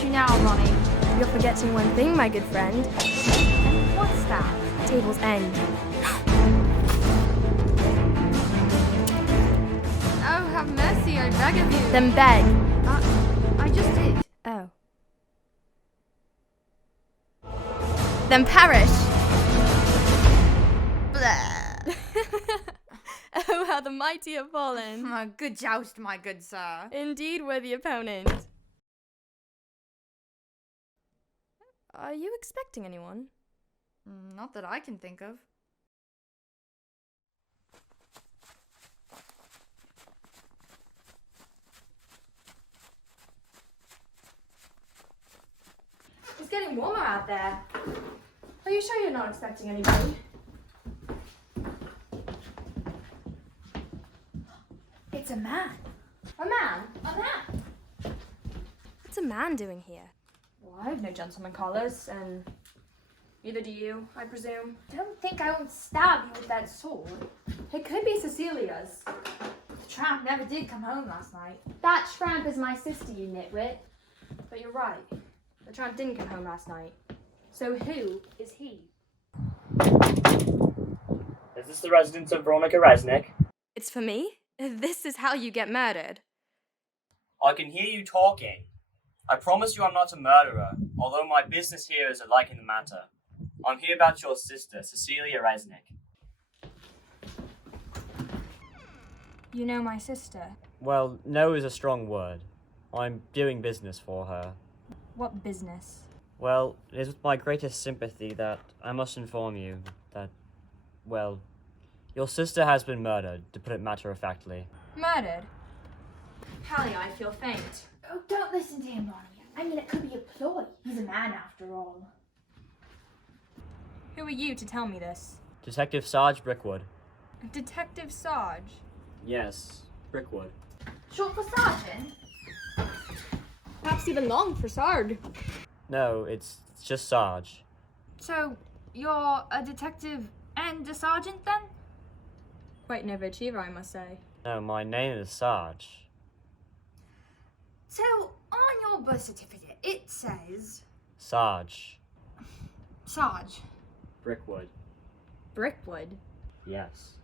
got you now, Ronnie. You're forgetting one thing, my good friend. And what's that? Table's end. Oh, have mercy, I beg of you. Then beg. I just did. Oh. Then perish. Blah. Oh, how the mighty have fallen. Good joust, my good sir. Indeed, worthy opponent. Are you expecting anyone? Not that I can think of. It's getting warmer out there. Are you sure you're not expecting anybody? It's a man. A man? A man. What's a man doing here? Well, I have no gentleman collars, and neither do you, I presume. Don't think I won't stab you with that sword. It could be Cecilia's. The tramp never did come home last night. That tramp is my sister, you nitwit. But you're right. The tramp didn't come home last night. So who is he? Is this the residence of Veronica Resnick? It's for me? This is how you get murdered. I can hear you talking. I promise you I'm not a murderer, although my business here is alike in the matter. I'm here about your sister, Cecilia Resnick. You know my sister? Well, no is a strong word. I'm doing business for her. What business? Well, it is with my greatest sympathy that I must inform you that, well, your sister has been murdered, to put it matter-of-factly. Murdered? Palea, I feel faint. Oh, don't listen to him, Ronnie. I mean, it could be a ploy. He's a man after all. Who are you to tell me this? Detective Sarge Brickwood. Detective Sarge? Yes, Brickwood. Short for sergeant? Perhaps even long for Sarge. No, it's just Sarge. So, you're a detective and a sergeant then? Quite an overachiever, I must say. No, my name is Sarge. So, on your birth certificate, it says Sarge. Sarge. Brickwood. Brickwood? Yes.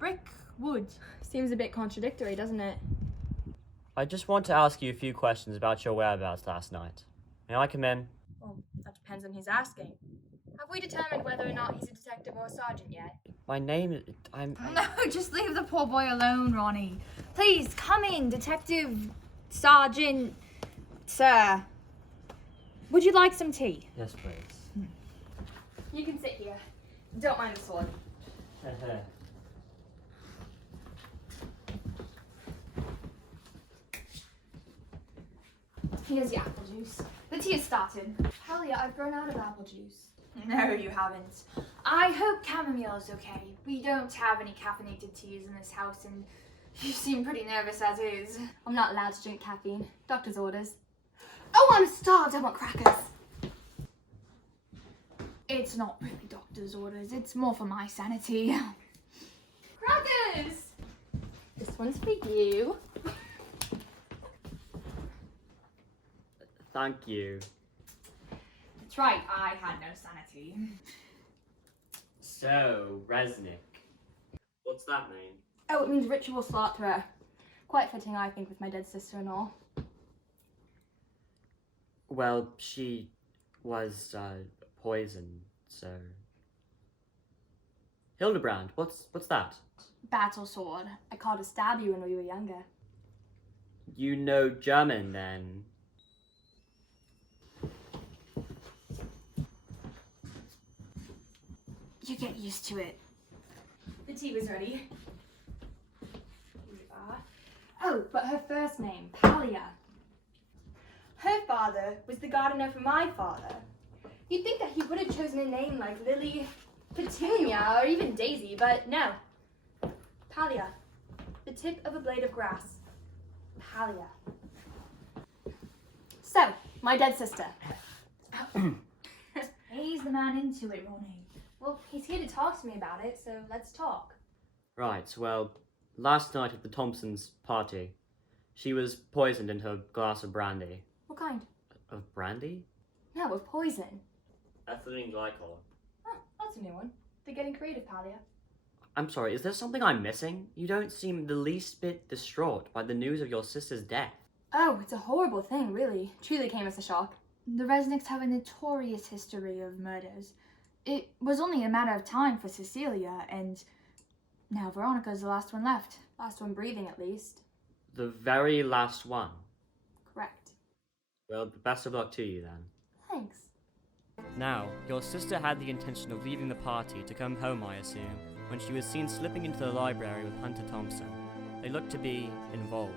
Brickwood. Seems a bit contradictory, doesn't it? I just want to ask you a few questions about your whereabouts last night. May I come in? Well, that depends on who's asking. Have we determined whether or not he's a detective or a sergeant yet? My name is... No, just leave the poor boy alone, Ronnie. Please, come in, Detective Sergeant Sir. Would you like some tea? Yes, please. You can sit here. Don't mind the sword. Here's your apple juice. The tea has started. Palea, I've run out of apple juice. No, you haven't. I hope chamomile's okay. We don't have any caffeinated teas in this house, and you seem pretty nervous as is. I'm not allowed to drink caffeine. Doctor's orders. Oh, I'm starved. I want crackers. It's not really doctor's orders. It's more for my sanity. Crackers! This one's for you. Thank you. That's right. I had no sanity. So, Resnick. What's that mean? Oh, it means ritual slaughterer. Quite fitting, I think, with my dead sister-in-law. Well, she was, poisoned, so... Hildebrand, what's that? Battle sword. I called to stab you when we were younger. You know German, then? You get used to it. The tea was ready. Here you are. Oh, but her first name, Palea. Her father was the gardener for my father. You'd think that he would have chosen a name like Lily, Petunia, or even Daisy, but no. Palea. The tip of a blade of grass. Palea. So, my dead sister. Ease the man into it, Ronnie. Well, he's here to talk to me about it, so let's talk. Right, well, last night at the Thompsons' party, she was poisoned in her glass of brandy. What kind? Of brandy? No, of poison. Ethylene glycol. Oh, that's a new one. They're getting creative, Palea. I'm sorry, is there something I'm missing? You don't seem the least bit distraught by the news of your sister's death. Oh, it's a horrible thing, really. Truly came as a shock. The Resnicks have a notorious history of murders. It was only a matter of time for Cecilia, and now Veronica's the last one left. Last one breathing, at least. The very last one. Correct. Well, best of luck to you then. Thanks. Now, your sister had the intention of leaving the party to come home, I assume, when she was seen slipping into the library with Hunter Thompson. They looked to be involved.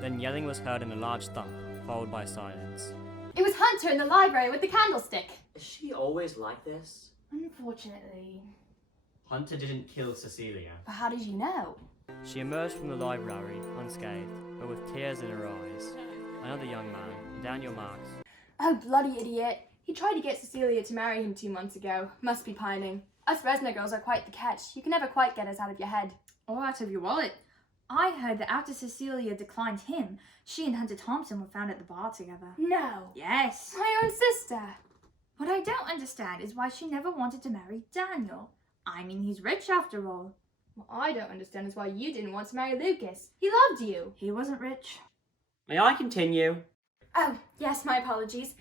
Then yelling was heard and a large thump, followed by silence. It was Hunter in the library with the candlestick. Is she always like this? Unfortunately. Hunter didn't kill Cecilia. But how did you know? She emerged from the library, unscathed, but with tears in her eyes. Another young man, Daniel Marks. Oh, bloody idiot. He tried to get Cecilia to marry him 2 months ago. Must be pining. Us Resnick girls are quite the catch. You can never quite get us out of your head. Or out of your wallet. I heard that after Cecilia declined him, she and Hunter Thompson were found at the bar together. No. Yes. My own sister. What I don't understand is why she never wanted to marry Daniel. I mean, he's rich after all. What I don't understand is why you didn't want to marry Lucas. He loved you. He wasn't rich. May I continue? Oh, yes, my apologies.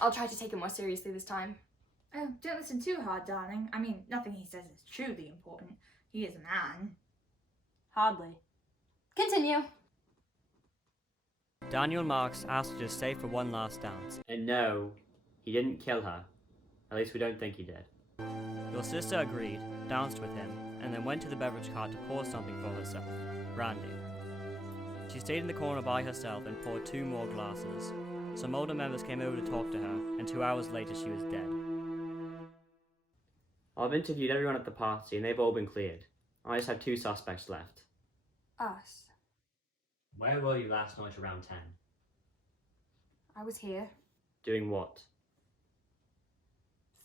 I'll try to take it more seriously this time. Oh, don't listen too hard, darling. I mean, nothing he says is truly important. He is a man. Hardly. Continue. Daniel Marks asked her to stay for one last dance. And no, he didn't kill her. At least we don't think he did. Your sister agreed, danced with him, and then went to the beverage cart to pour something for herself. Brandy. She stayed in the corner by herself and poured 2 more glasses. Some older members came over to talk to her, and 2 hours later she was dead. I've interviewed everyone at the party and they've all been cleared. I just have 2 suspects left. Us. Where were you last night around 10? I was here. Doing what?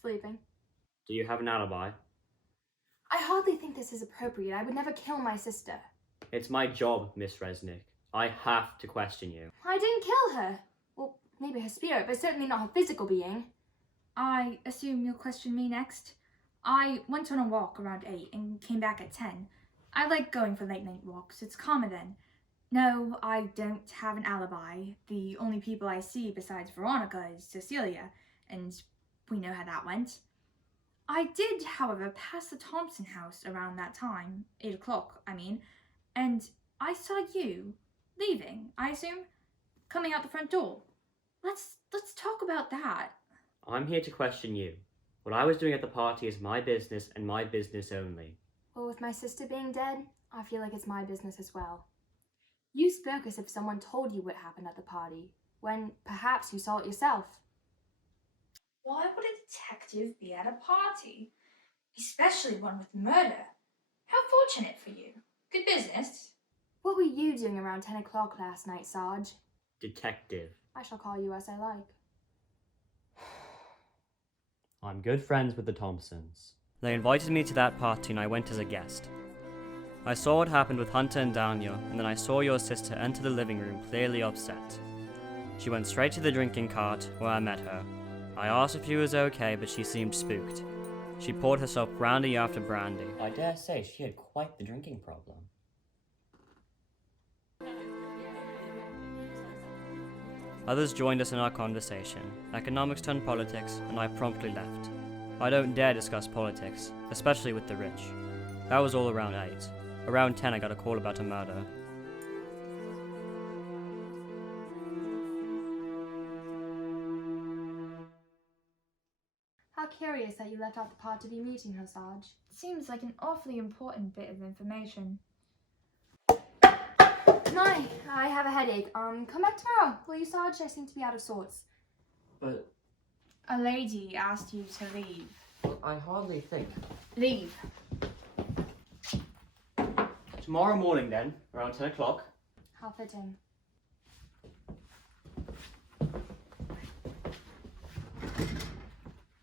Sleeping. Do you have an alibi? I hardly think this is appropriate. I would never kill my sister. It's my job, Miss Resnick. I have to question you. I didn't kill her. Well, maybe her spirit, but certainly not her physical being. I assume you'll question me next. I went on a walk around 8 and came back at 10. I like going for late night walks. It's calmer then. No, I don't have an alibi. The only people I see besides Veronica is Cecilia, and we know how that went. I did, however, pass the Thompson house around that time, 8 o'clock, I mean, and I saw you leaving, I assume, coming out the front door. Let's talk about that. I'm here to question you. What I was doing at the party is my business and my business only. Well, with my sister being dead, I feel like it's my business as well. You spoke as if someone told you what happened at the party, when perhaps you saw it yourself. Why would a detective be at a party? Especially one with murder. How fortunate for you. Good business. What were you doing around 10 o'clock last night, Sarge? Detective. I shall call you as I like. I'm good friends with the Thompsons. They invited me to that party and I went as a guest. I saw what happened with Hunter and Daniel, and then I saw your sister enter the living room clearly upset. She went straight to the drinking cart where I met her. I asked if she was okay, but she seemed spooked. She poured herself brandy after brandy. I dare say she had quite the drinking problem. Others joined us in our conversation. Economics turned politics, and I promptly left. I don't dare discuss politics, especially with the rich. That was all around 8. Around 10 I got a call about a murder. How curious that you left out the part to be meeting her, Sarge. Seems like an awfully important bit of information. No, I have a headache. Come back tomorrow, will you, Sarge? I seem to be out of sorts. But A lady asked you to leave. I hardly think. Leave. Tomorrow morning then, around 10 o'clock. How fitting.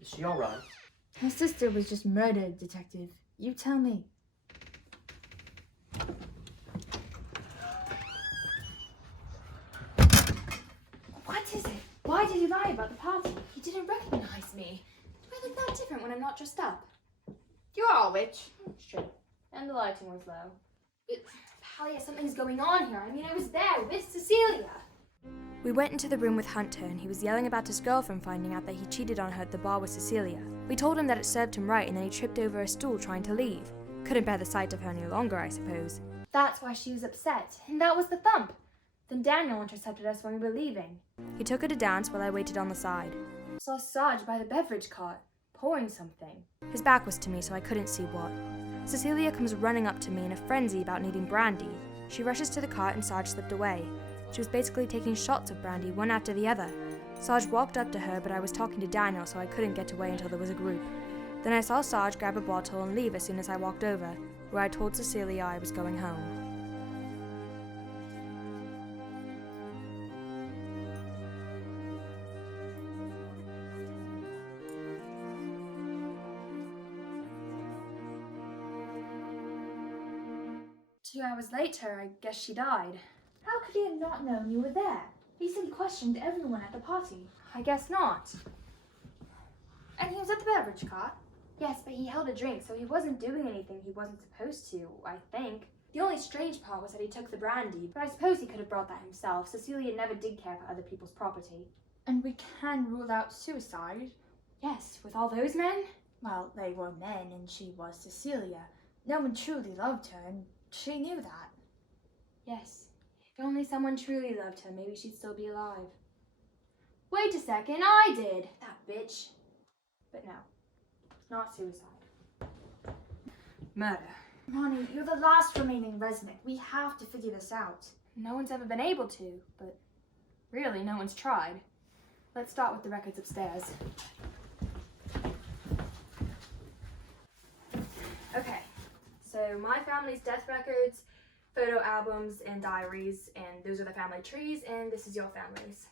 Is she alright? Her sister was just murdered, Detective. You tell me. What is it? Why did you he lie about the party? He didn't recognize me. Do I look that different when I'm not dressed up? You are a witch. It's true. And the lighting was low. Palea, something's going on here. I mean, I was there with Cecilia. We went into the room with Hunter, and he was yelling about his girlfriend finding out that he cheated on her at the bar with Cecilia. We told him that it served him right, and then he tripped over a stool trying to leave. Couldn't bear the sight of her any longer, I suppose. That's why she was upset, and that was the thump. Then Daniel intercepted us when we were leaving. He took her to dance while I waited on the side. I saw Sarge by the beverage cart, pouring something. His back was to me, so I couldn't see what. Cecilia comes running up to me in a frenzy about needing brandy. She rushes to the cart and Sarge slipped away. She was basically taking shots of brandy, one after the other. Sarge walked up to her, but I was talking to Daniel, so I couldn't get away until there was a group. Then I saw Sarge grab a bottle and leave as soon as I walked over, where I told Cecilia I was going home. Two hours later, I guess she died. How could he have not known you were there? He said he questioned everyone at the party. I guess not. And he was at the beverage cart? Yes, but he held a drink, so he wasn't doing anything he wasn't supposed to, I think. The only strange part was that he took the brandy, but I suppose he could have brought that himself. Cecilia never did care for other people's property. And we can rule out suicide? Yes, with all those men? Well, they were men and she was Cecilia. No one truly loved her and she knew that. Yes. If only someone truly loved her, maybe she'd still be alive. Wait a second, I did! That bitch. But no, not suicide. Murder. Ronnie, you're the last remaining Resnick. We have to figure this out. No one's ever been able to, but really no one's tried. Let's start with the records upstairs. Okay, so my family's death records, photo albums, and diaries, and those are the family trees, and this is your family's.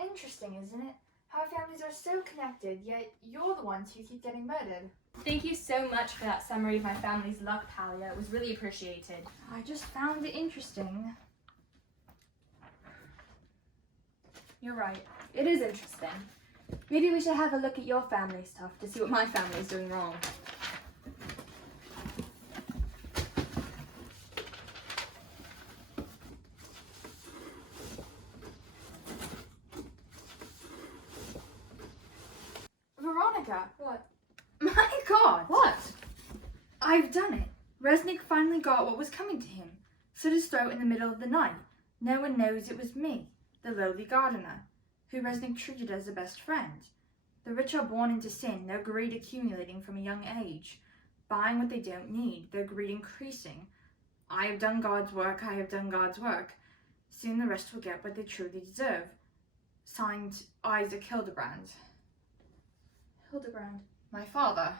Interesting, isn't it? How families are so connected, yet you're the ones who keep getting murdered. Thank you so much for that summary of my family's luck, Palea. It was really appreciated. I just found it interesting. You're right. It is interesting. Maybe we should have a look at your family stuff to see what my family's doing wrong. Veronica! What? My God! What? I've done it. Resnick finally got what was coming to him. Slit his throat in the middle of the night. No one knows it was me, the lowly gardener, who Resnick treated as a best friend. The rich are born into sin, their greed accumulating from a young age. Buying what they don't need, their greed increasing. I have done God's work, I have done God's work. Soon the rest will get what they truly deserve. Signed, Isaac Hildebrand. Hildebrand. My father.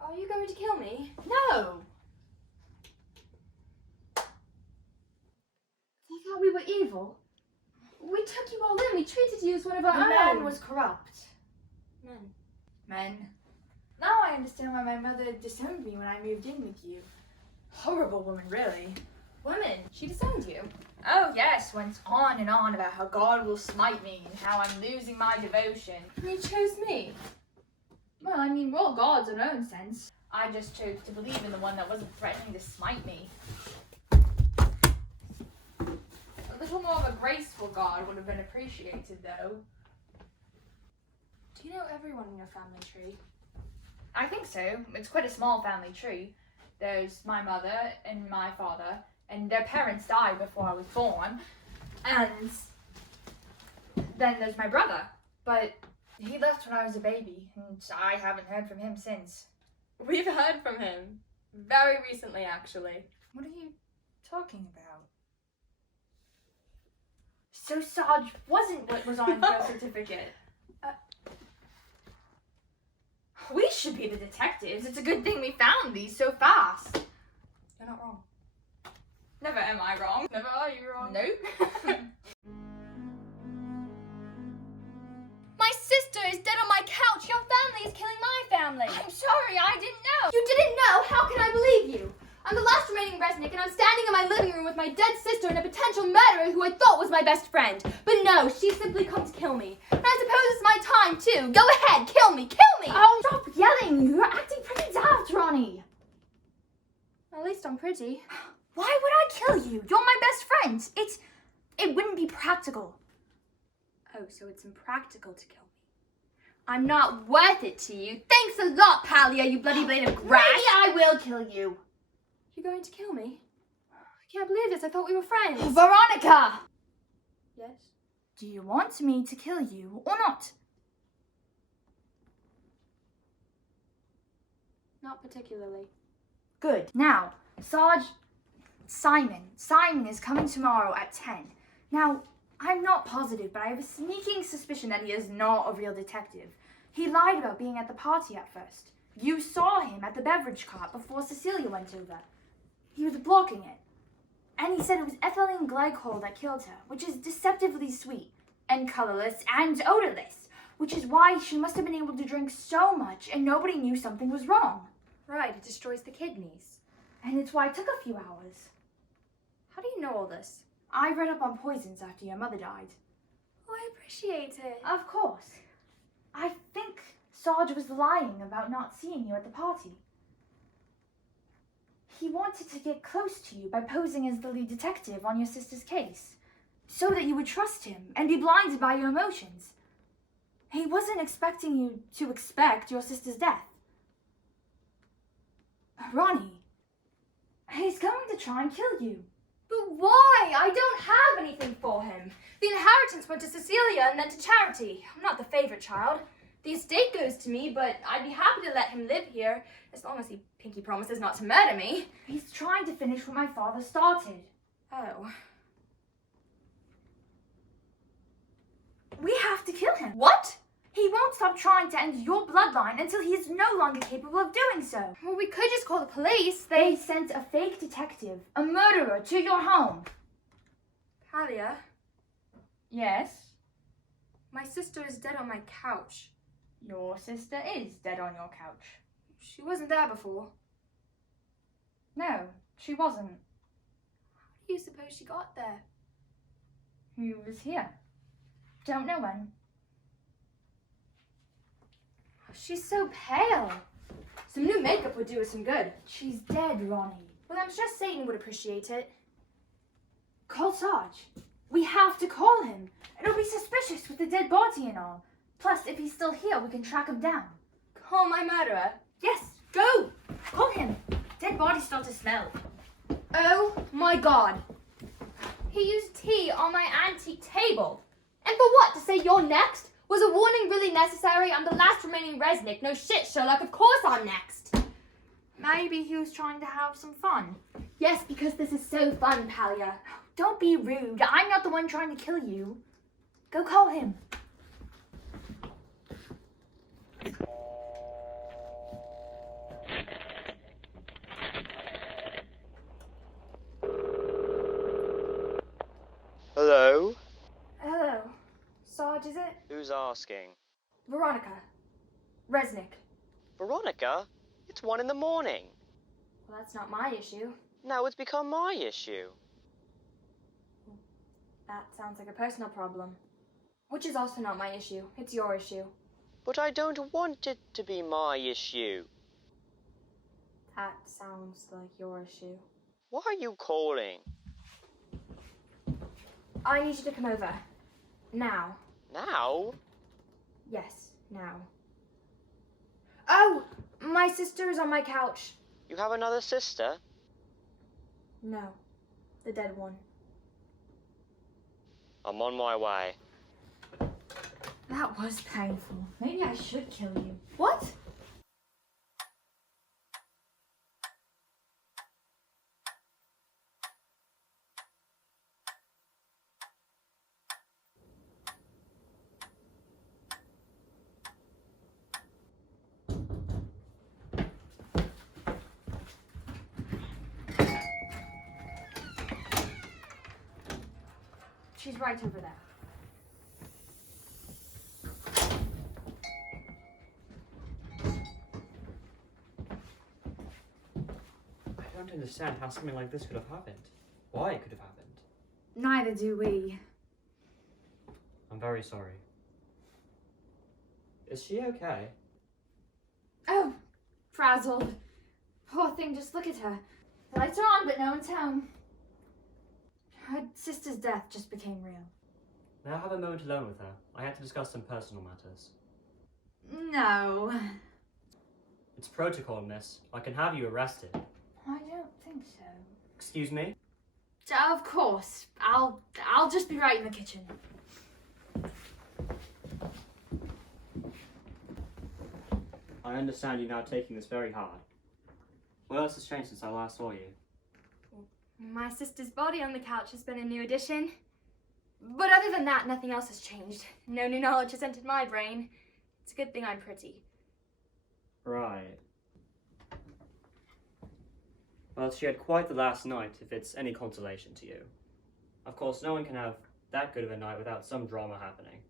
Are you going to kill me? No! I thought we were evil. We took you all in. We treated you as one of our The own. man was corrupt. Men. Now I understand why my mother disowned me when I moved in with you. Horrible woman, really. Women. She disowned you. Oh yes, went on and on about how God will smite me and how I'm losing my devotion. And you chose me. Well, I mean, we're all gods in our own sense. I just chose to believe in the one that wasn't threatening to smite me. A little more of a graceful God would have been appreciated, though. Do you know everyone in your family tree? I think so. It's quite a small family tree. There's my mother and my father, and their parents died before I was born. And then there's my brother. But he left when I was a baby, and I haven't heard from him since. We've heard from him. Very recently, actually. What are you talking about? So Sarge wasn't what was on his birth certificate. We should be the detectives. It's a good thing we found these so fast. You're not wrong. Never am I wrong. Never are you wrong. Nope. My sister is dead on my couch. Your family is killing my family. I'm sorry, I didn't know. You didn't know? How can I believe you? I'm the last remaining Resnick, and I'm standing in my living room with my dead sister and a potential potential murderer who I thought was my best friend. But no, she's simply come to kill me. And I suppose it's my time too. Go ahead, kill me, kill me! Oh, stop yelling! You're acting pretty daft, Ronnie. At least I'm pretty. Why would I kill you? You're my best friend. It wouldn't be practical. Oh, so it's impractical to kill me. I'm not worth it to you. Thanks a lot, Palea, you bloody blade of grass. Maybe I will kill you. You're going to kill me? I can't believe this. I thought we were friends. Veronica! Yes? Do you want me to kill you or not? Not particularly. Good. Now, Sarge, Simon is coming tomorrow at 10. Now, I'm not positive, but I have a sneaking suspicion that he is not a real detective. He lied about being at the party at first. You saw him at the beverage cart before Cecilia went over. He was blocking it. And he said it was ethylene glycol that killed her, which is deceptively sweet and colorless and odorless, which is why she must have been able to drink so much and nobody knew something was wrong. Right, it destroys the kidneys. And it's why it took a few hours. How do you know all this? I read up on poisons after your mother died. Oh, I appreciate it. Of course. I think Sarge was lying about not seeing you at the party. He wanted to get close to you by posing as the lead detective on your sister's case, so that you would trust him and be blinded by your emotions. He wasn't expecting you to expect your sister's death. Ronnie, he's going to try and kill you. But why? I don't have anything for him. The inheritance went to Cecilia and then to charity. I'm not the favorite child. The estate goes to me, but I'd be happy to let him live here, as long as he pinky promises not to murder me. He's trying to finish what my father started. Oh. We have to kill him. What? He won't stop trying to end your bloodline until he is no longer capable of doing so. Well, we could just call the police. They sent a fake detective, a murderer, to your home. Palea, Yes? my sister is dead on my couch. Your sister is dead on your couch. She wasn't there before. No, she wasn't. How do you suppose she got there? He was here. Don't know when. She's so pale. Some new makeup would do her some good. She's dead, Ronnie. Well, I'm sure Satan would appreciate it. Call Sarge. We have to call him. It'll be suspicious with the dead body and all. Plus, if he's still here, we can track him down. Call my murderer. Yes, go! Call him. Dead bodies start to smell. Oh my God. He used tea on my antique table. And for what? To say you're next? Was a warning really necessary? I'm the last remaining Resnick. No shit, Sherlock. Of course I'm next. Maybe he was trying to have some fun. Yes, because this is so fun, Palea. Don't be rude. I'm not the one trying to kill you. Go call him. Hello? Hello. Sarge, is it? Who's asking? Veronica. Resnick. Veronica? It's 1 in the morning. Well, that's not my issue. Now it's become my issue. That sounds like a personal problem. Which is also not my issue. It's your issue. But I don't want it to be my issue. That sounds like your issue. Why are you calling? I need you to come over. Now. Now? Yes, now. Oh! My sister is on my couch. You have another sister? No. The dead one. I'm on my way. That was painful. Maybe I should kill you. What? She's right over there. I don't understand how something like this could have happened. Why it could have happened. Neither do we. I'm very sorry. Is she okay? Oh, frazzled. Poor thing, just look at her. The lights are on, but no one's home. Her sister's death just became real. May I have a moment alone with her? I had to discuss some personal matters. No. It's protocol, miss. I can have you arrested. I don't think so. Excuse me? Of course. I'll just be right in the kitchen. I understand you're now taking this very hard. What else has changed since I last saw you? My sister's body on the couch has been a new addition. But other than that, nothing else has changed. No new knowledge has entered my brain. It's a good thing I'm pretty. Right. Well, she had quite the last night, if it's any consolation to you. Of course, no one can have that good of a night without some drama happening.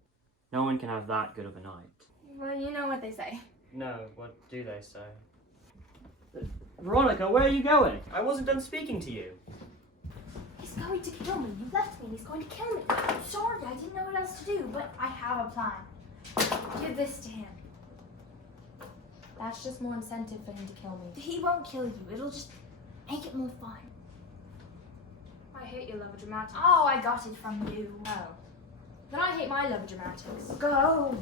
No one can have that good of a night. Well, you know what they say. No, what do they say? Veronica, where are you going? I wasn't done speaking to you. He's going to kill me. You left me and he's going to kill me. Sorry, I didn't know what else to do, but I have a plan. Give this to him. That's just more incentive for him to kill me. He won't kill you. It'll just make it more fun. I hate your loverdramatics. Oh, I got it from you. Oh. Then I hate my loverdramatics. Go.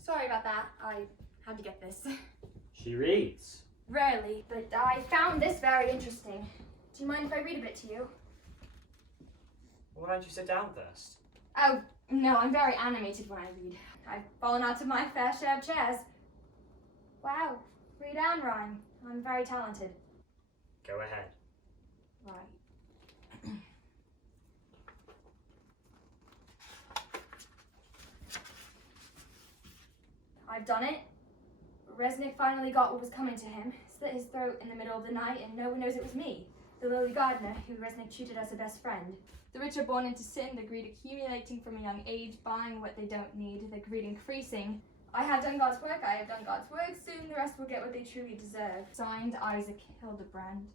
Sorry about that. I had to get this. She reads. Rarely, but I found this very interesting. Do you mind if I read a bit to you? Why don't you sit down first? Oh, no, I'm very animated when I read. I've fallen out of my fair share of chairs. Wow, read and rhyme. I'm very talented. Go ahead. Right. I've done it. Resnick finally got what was coming to him, slit his throat in the middle of the night, and no one knows it was me, the lily gardener who Resnick treated as a best friend. The rich are born into sin, the greed accumulating from a young age, buying what they don't need, the greed increasing. I have done God's work, I have done God's work, soon the rest will get what they truly deserve. Signed, Isaac Hildebrand.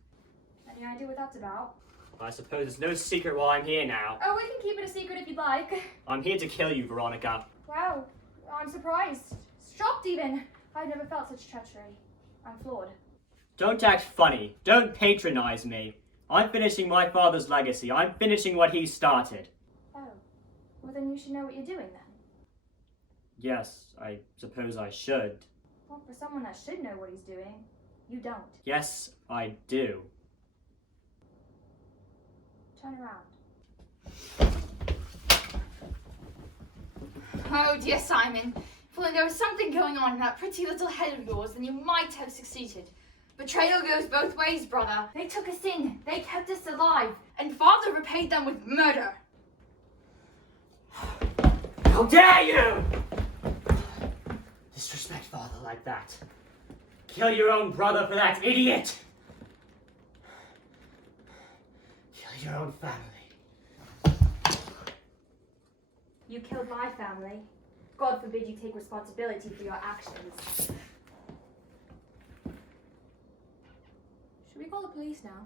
Any idea what that's about? I suppose it's no secret why I'm here now. Oh, we can keep it a secret if you'd like. I'm here to kill you, Veronica. Wow, I'm surprised. Shocked even. I've never felt such treachery. I'm floored. Don't act funny. Don't patronize me. I'm finishing my father's legacy. I'm finishing what he started. Oh, well then you should know what you're doing then. Yes, I suppose I should. Well, for someone that should know what he's doing, you don't. Yes, I do. Turn around. Oh dear Simon, if only there was something going on in that pretty little head of yours, then you might have succeeded. Betrayal goes both ways, brother. They took us in, they kept us alive, and father repaid them with murder. How dare you! Disrespect father like that. Kill your own brother for that idiot! Kill your own family. You killed my family. God forbid you take responsibility for your actions. Should we call the police now?